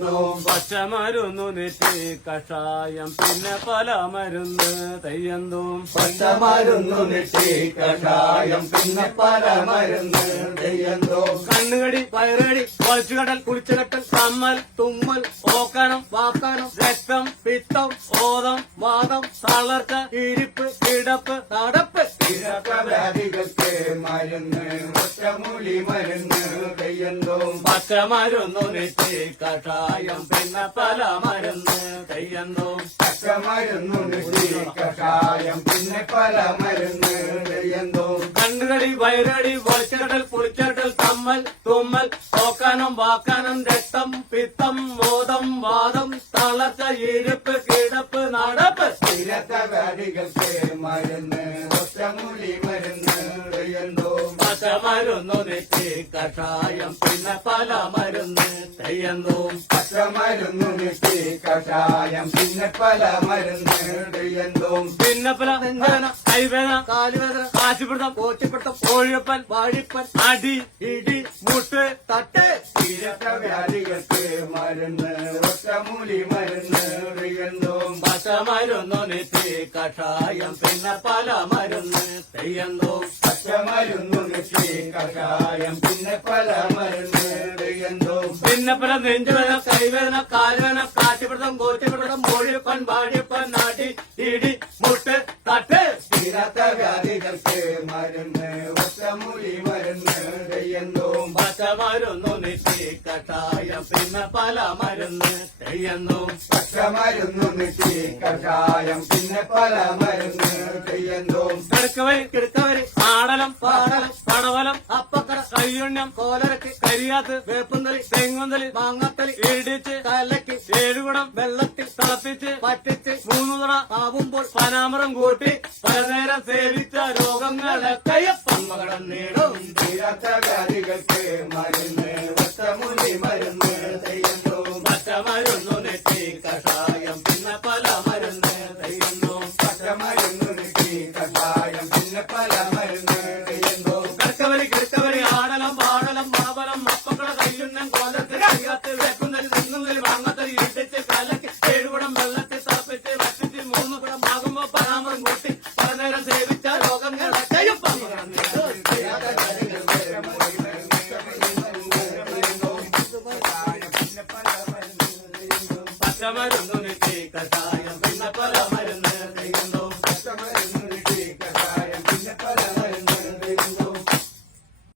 പച്ചമരുന്നു നെറ്റി കഷായം പിന്നെ പല മരുന്ന് തെയ്യന്തും. പച്ചമരുന്നു നെറ്റി കഷായം പിന്നെ പല മരുന്ന് തെയ്യന്തോ. കണ്ണുകടി വയറുകടി വലിച്ചുകടൽ കുളിച്ചുകെട്ടൽ കമ്മൽ തുമ്മൽ ഓക്കാനം വാക്കാനം രക്തം പിത്തം ഓതം വാദം തളർച്ച ഇരിപ്പ് കിടപ്പ് നടപ്പ് വ്യാധികൾക്ക് മരുന്ന് ഒറ്റമൂലി മരുന്ന് തെയ്യന്തോ. പച്ചമരുന്നു നെറ്റി കഷായം പിന്നെ പല മരുന്ന് തെയ്യന്തോ. പച്ചമരുന്നു നെറ്റി കഷായം പിന്നെ പല മരുന്ന് തെയ്യന്തോ. കണ്ണുകടി വയറുകടി വലിച്ചുകടൽ കുളിച്ചുകെട്ടൽ കമ്മൽ തുമ്മൽ ഓക്കാനം വാക്കാനം രക്തം പിത്തം മോദം വാദം തളർച്ച ഇരിപ്പ് കിടപ്പ് നടപ്പ് വ്യാധികൾക്ക് മരുന്ന് ഒറ്റമൂലി മരുന്ന് തെയ്യന്തോ. പച്ചമരുന്നു നെറ്റി കഷായം പിന്നെ പല മരുന്ന് തെയ്യന്തോ. പച്ചമരുന്നു നെറ്റി കഷായം പിന്നെ പല മരുന്ന് തെയ്യന്തോ. പിന്നെ പല നെഞ്ചവേദന കൈവേദന കാലുവേദന കാശിപ്പിടുത്തം കോച്ചിപ്പിടുത്തം കോഴിയപ്പൻ വാഴിപ്പൻ അടി ഇടി മുട്ട് തട്ട് വ്യാധികൾക്ക് മരുന്ന് ഒറ്റമൂലി മരുന്ന് തെയ്യന്തോ. പച്ചമരുന്നു നെറ്റി കഷായം പിന്നെ പല മരുന്ന് തെയ്യന്തോ. പച്ചമരുന്നു നെറ്റി കഷായം പിന്നെ പല മരുന്ന് തെയ്യന്തോ. പിന്നെ പല നെഞ്ചുവേദന കൈവേദന കാലുവേദന കാശിപ്പിടുത്തം കോച്ചിപ്പിടുത്തം കോഴിയപ്പൻ വാഴിപ്പൻ അടി ഇടി മുട്ട് തട്ട് വ്യാധികൾക്ക് മരുന്ന് ഒറ്റമൂലി മരുന്ന് തെയ്യന്തോ. പച്ചമരുന്നു നെറ്റി കഷായം പിന്നെ പല മരുന്ന് തെയ്യന്തോ. പച്ചമരുന്നു നെറ്റി കഷായം പിന്നെ പല മരുന്ന് തെയ്യന്തോ. കിടക്കവരി ആടലം പാടലം പടവലം അപ്പക്കട കയ്യുണ്ണം കോലരക്ക് കരിയാത്ത് വേപ്പുന്തലി തെങ്ങുന്തലി മാങ്ങത്തലി ഇടിച്ച് കലക്കി ഏഴുകുടം വെള്ളത്തിൽ തിളപ്പിച്ച് പറ്റിച്ച് 3 തുറ ആവുമ്പോൾ പനാമരം കൂട്ടി പലനേരം സേവിച്ച രോഗങ്ങളൊക്കെ പന്മകടം നേടും. വ്യാധികൾക്ക് മരുന്ന്